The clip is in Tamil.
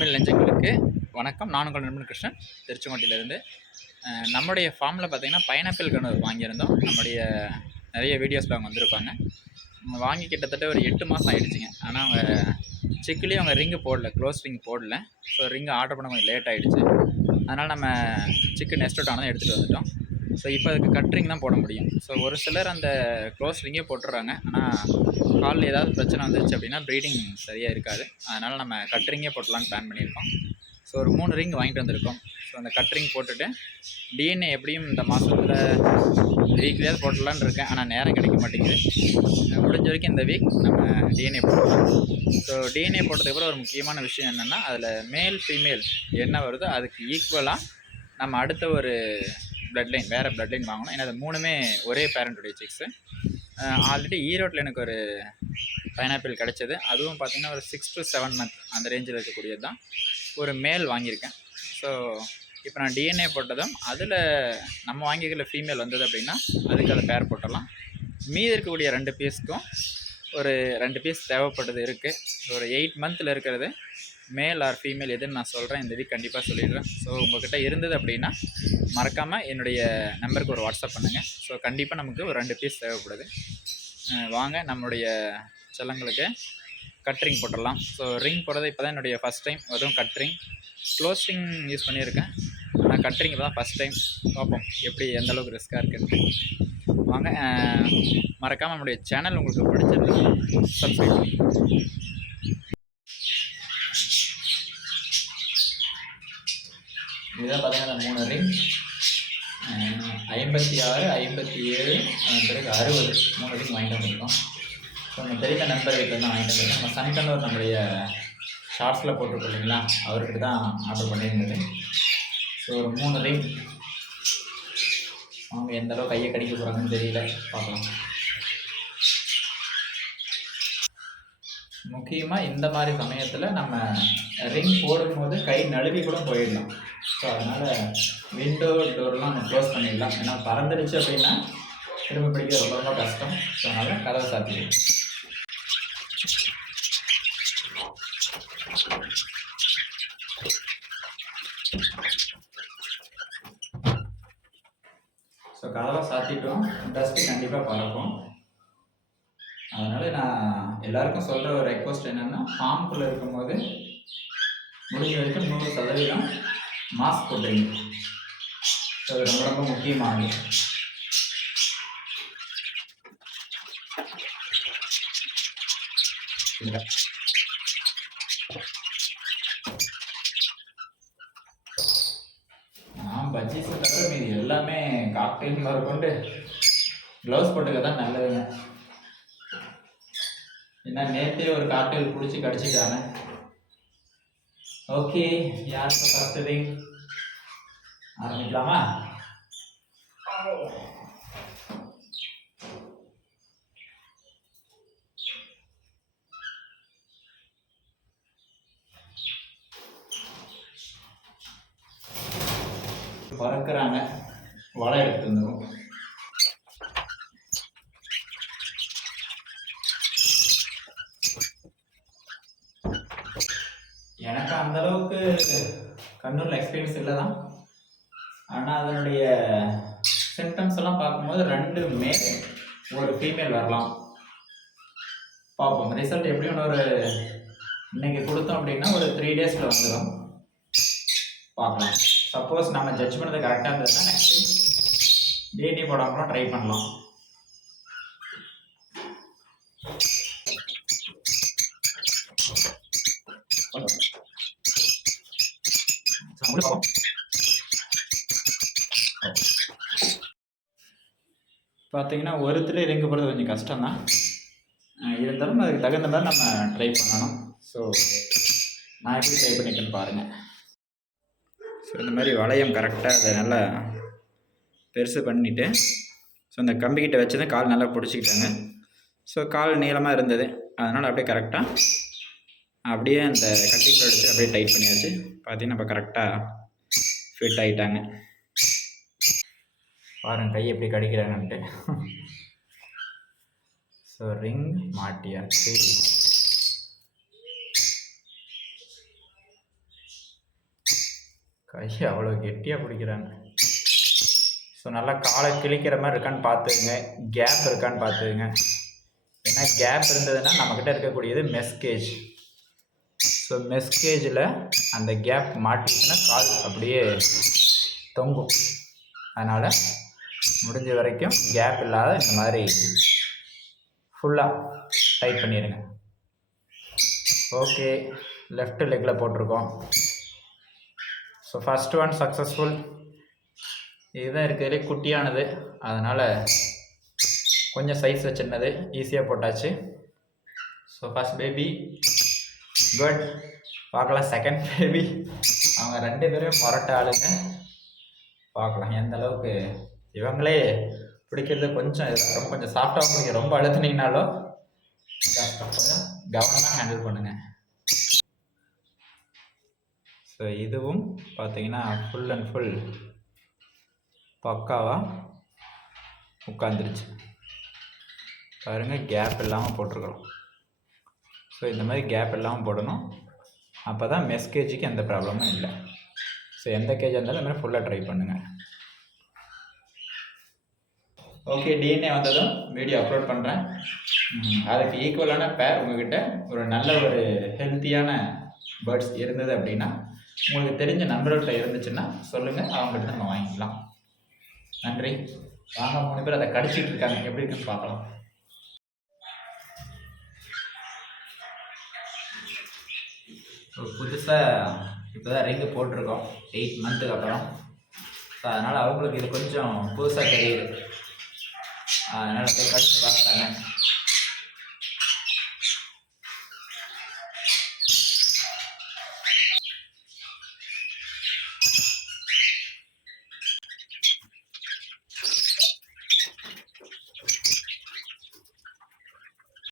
தமிழ் நெஞ்சங்களுக்கு வணக்கம். நான் உங்கள் நண்பன் கிருஷ்ணன் திருச்செங்கோட்டிலேருந்து. நம்முடைய ஃபார்மில் பார்த்திங்கன்னா பைனாப்பிள் கன்று வாங்கியிருந்தோம். நம்முடைய நிறைய வீடியோஸில் அவங்க வந்திருப்பாங்க. வாங்கி கிட்டத்தட்ட ஒரு எட்டு மாதம் ஆகிடுச்சிங்க ஆனால் அவங்க சிக்கிலேயே அவங்க ரிங்கு போடல க்ளோஸ் ரிங் போடல. ஸோ ரிங்கு ஆர்டர் பண்ண கொஞ்சம் லேட் ஆகிடுச்சு அதனால் நம்ம சிக்கு நெஸ்ட் அவுட் ஆனதை எடுத்துகிட்டு வந்துட்டோம். ஸோ இப்போ அதுக்கு கட்ரிங் தான் போட முடியும். ஸோ ஒரு சிலர் அந்த க்ளோஸ் ரிங்கே போட்டுடுறாங்க ஆனால் காலில் ஏதாவது பிரச்சனை வந்துருச்சு அப்படின்னா ப்ரீடிங் சரியாக இருக்காது. அதனால் நம்ம கட்ரிங்கே போட்டலான்னு பிளான் பண்ணியிருக்கோம். ஸோ ஒரு மூணு ரிங் வாங்கிட்டு வந்திருக்கோம். ஸோ அந்த கட்ரிங் போட்டுட்டு டிஎன்ஏ எப்படியும் இந்த மாதத்தில் வீக்லியாவது போட்டலான்னு இருக்கேன். ஆனால் நேரம் கிடைக்க மாட்டேங்குது. முடிஞ்ச வரைக்கும் இந்த வீக் நம்ம டிஎன்ஏ போடலாம் ஸோ டிஎன்ஏ போட்டதுக்கப்புறம் ஒரு முக்கியமான விஷயம் என்னென்னா அதில் மேல் ஃபீமேல் என்ன வருதோ அதுக்கு ஈக்குவலாக நம்ம அடுத்த ஒரு பிளட் லைன் வேறு பிளட் லைன் வாங்கணும். ஏன்னா அது மூணுமே ஒரே பேரண்ட்டுடைய சிக்ஸு ஆல்ரெடி ஈரோட்டில் எனக்கு ஒரு பைனாப்பிள் கிடச்சிது. அதுவும் பார்த்திங்கன்னா ஒரு சிக்ஸ் டு செவன் மந்த் அந்த ரேஞ்சில் இருக்கக்கூடியது தான். ஒரு மேல் வாங்கியிருக்கேன். ஸோ இப்போ நான் டிஎன்ஏ போட்டதும் அதில் நம்ம வாங்கிக்கல ஃபீமேல் வந்தது அப்படின்னா அதுக்கு அதை பேர் போட்டலாம் மீதி இருக்கக்கூடிய ரெண்டு பீஸ்க்கும் ஒரு ரெண்டு பீஸ் தேவைப்பட்டது இருக்குது ஒரு எயிட் மந்தில் இருக்கிறது. மேல் ஆர் ஃபீமேல் எதுன்னு நான் சொல்கிறேன் இந்த வீக் கண்டிப்பாக சொல்லிடுறேன். ஸோ உங்கள்கிட்ட இருந்தது அப்படின்னா மறக்காமல் என்னுடைய நம்பருக்கு ஒரு வாட்ஸ்அப் பண்ணுங்கள் ஸோ கண்டிப்பாக நமக்கு ஒரு ரெண்டு பீஸ் தேவைப்படுது. வாங்க நம்மளுடைய செல்லங்களுக்கு கட்ரிங் போட்டுடலாம். ஸோ ரிங் போடுறது இப்போ தான் என்னுடைய ஃபஸ்ட் டைம் அதுவும் கட்ரிங் க்ளோஸ்டிங் யூஸ் பண்ணியிருக்கேன். ஆனால் கட்ரிங் இப்போ தான் ஃபஸ்ட் டைம் பார்ப்போம். எப்படி எந்தளவுக்கு ரிஸ்க்காக இருக்குது வாங்க மறக்காமல் நம்முடைய சேனல் உங்களுக்கு பிடிச்சிருந்தா சப்ஸ்கிரைப் பண்ணி இதுதான் பார்த்தீங்கன்னா மூணு ரிங் ஐம்பத்தி ஆறு ஐம்பத்தி ஏழு அதன் பிறகு அறுபது. மூணு ரிங் வாங்கிட்டு வந்திருக்கோம். ஸோ நம்ம தெரிந்த நண்பர் வீட்டில் தான் வாங்கிட்டு வந்திருக்கோம். நம்ம சனிக்கண்டவர் நம்மளுடைய ஷார்ட்ஸில் போட்டிருக்கோம் இல்லைங்களா? அவர்கிட்ட தான் ஆர்டர் பண்ணியிருந்தது. ஸோ ஒரு மூணு ரிங் அவங்க எந்த அளவு கையை கடிக்க போகிறாங்கன்னு தெரியல. பார்க்கலாம். முக்கியமாக இந்த மாதிரி சமயத்தில் நம்ம ரிங் போடும்போது கை நழுவி கூட போயிடலாம். ஸோ அதனால் விண்டோ டோர்லாம் நம்ம க்ளோஸ் பண்ணிடலாம். ஏன்னா பறந்துடுச்சு அப்படின்னா திரும்ப பிடிக்க ரொம்ப ரொம்ப கஷ்டம். ஸோ அதனால் கதவை சாத்திடுவோம். ஸோ சாத்திட்டோம் டஸ்ட்டு கண்டிப்பாக பறக்கும். அதனால் நான் எல்லாருக்கும் சொல்கிற ஒரு ரெக்வஸ்ட் என்னென்னா ஃபார்முக்குள்ளே இருக்கும்போது முடிஞ்ச வரைக்கும் நூறு சதவீதம் மாஸ்க் போட்டுங்க ஸோ அது ரொம்ப ரொம்ப முக்கியமானது. Yeah. பஜ்ஜி தவிர மீது எல்லாமே காக்டெயில் முதல் கொண்டு க்ளவுஸ் போட்டுக்க தான் நல்லதுங்க. ஏன்னா நேற்றே ஒரு காக்டெயில் பிடிச்சி கடிச்சிட்டாங்க. ஓகே யார் ஃபர்ஸ்ட் ரிங் ஆரம்பிக்கலாமா? பறக்கிறாங்க. வலை எடுத்து வந்துடும் எனக்கு அந்த அளவுக்கு கண்ணூரில் எக்ஸ்பீரியன்ஸ் இல்லை தான் ஆனால் அதனுடைய சிம்டம்ஸ் எல்லாம் பார்க்கும்போது ரெண்டு மேல் ஒரு ஃபீமேல் வரலாம். பார்ப்போம். ரிசல்ட் எப்படியும் ஒரு இன்னைக்கு கொடுத்தோம் அப்படின்னா ஒரு த்ரீ டேஸில் வந்துடும் பார்க்கலாம். சப்போஸ் நம்ம ஜட்ஜ் பண்ணுறது கரெக்டாக இருந்ததுன்னா நெக்ஸ்ட் டிஎன்ஏ போடாமலும் ட்ரை பண்ணலாம். பார்த்தீங்கன்னா ஒருத்தர் ரிங்கு கொஞ்சம் கஷ்டம் தான் இருந்தாலும் அதுக்கு தகுந்த மாதிரி நம்ம ட்ரை பண்ணணும். ஸோ நான் எப்படி ட்ரை பண்ணிக்கன்னு பாருங்கள் ஸோ இந்த மாதிரி வளையம் கரெக்டாக அதை நல்லா பெருசு பண்ணிவிட்டு ஸோ அந்த கம்பிக்கிட்ட வச்சு தான் கால் நல்லா பிடிச்சிக்கிட்டாங்க. ஸோ கால் நீளமாக இருந்தது. அதனால் அப்படியே கரெக்டாக அப்படியே அந்த கட்டிங் எடுத்து அப்படியே டைட் பண்ணியாச்சு. பார்த்தீங்கன்னா இப்போ கரெக்டாக ஃபிட் ஆகிட்டாங்க பாருங்கள் கை எப்படி கடிக்கிறாங்கன்ட்டு. ஸோ ரிங் மாட்டியாச்சு கையை அவ்வளோ கெட்டியாக பிடிக்கிறாங்க ஸோ நல்லா காலை கிழிக்கிற மாதிரி இருக்கான்னு பார்த்துக்குங்க. கேப் இருக்கான்னு பார்த்துக்குங்க. ஏன்னா கேப் இருந்ததுன்னா நம்மக்கிட்ட இருக்கக்கூடியது மெஸ்கேஜ் ஸோ மெஸ்கேஜில் அந்த கேப் மாட்டிச்சுன்னா கால் அப்படியே தொங்கும். அதனால் முடிஞ்ச வரைக்கும் கேப் இல்லாத இந்த மாதிரி ஃபுல்லாக டைட் பண்ணிடுங்க ஓகே லெஃப்ட் லெக்கில் போட்டிருக்கோம். ஸோ ஃபஸ்ட் ஒன் சக்ஸஸ்ஃபுல் இதுதான் இருக்கிறதுலே குட்டியானது. அதனால் கொஞ்சம் சைஸில் சின்னது ஈஸியாக போட்டாச்சு. ஸோ ஃபஸ்ட் பேபி குட் பார்க்கலாம். செகண்ட் பேபி அவங்க ரெண்டு பேரும் முரட்ட ஆளுங்க. பார்க்கலாம். எந்த அளவுக்கு? இவங்களே பிடிக்கிறது கொஞ்சம் ரொம்ப கொஞ்சம் சாஃப்டாக பிடிக்கும் ரொம்ப அழுத்துனீங்கனாலும் கஷ்டம். கொஞ்சம் கவனமாக ஹேண்டில் பண்ணுங்கள் ஸோ இதுவும் பார்த்தீங்கன்னா ஃபுல் அண்ட் ஃபுல் பக்காவாக உட்காந்துருச்சு பாருங்கள் கேப் இல்லாமல் போட்டிருக்கிறோம். ஸோ இந்த மாதிரி கேப் இல்லாமல் போடணும். அப்போ தான் மெஸ் கேஜிக்கு எந்த ப்ராப்ளமும் இல்லை. ஸோ எந்த கேஜாக இருந்தாலும் இந்த மாதிரி ஃபுல்லாக ட்ரை பண்ணுங்கள் ஓகே டிஎன்ஏ வந்ததும் வீடியோ அப்லோட் பண்ணுறேன் அதுக்கு ஈக்குவலான பேர் உங்ககிட்ட ஒரு நல்ல ஒரு ஹெல்த்தியான பேர்ட்ஸ் இருந்தது அப்படின்னா உங்களுக்கு தெரிஞ்ச நண்பர்கள்ட்ட இருந்துச்சுன்னா சொல்லுங்கள் அவங்ககிட்ட நம்ம வாங்கிக்கலாம். நன்றி. வாங்க மூணு பேர் அதை கடிச்சிட்டு இருக்காங்க. எப்படி இருக்குன்னு பார்க்கலாம். ஸோ புதுசாக இப்போ தான் ரிங்கு போட்டிருக்கோம் எயிட் மந்த்துக்கு அப்புறம். ஸோ அதனால் அவங்களுக்கு இது கொஞ்சம் புதுசாக தெரியுது. அதனால் போய் கடிச்சு பார்த்தாங்க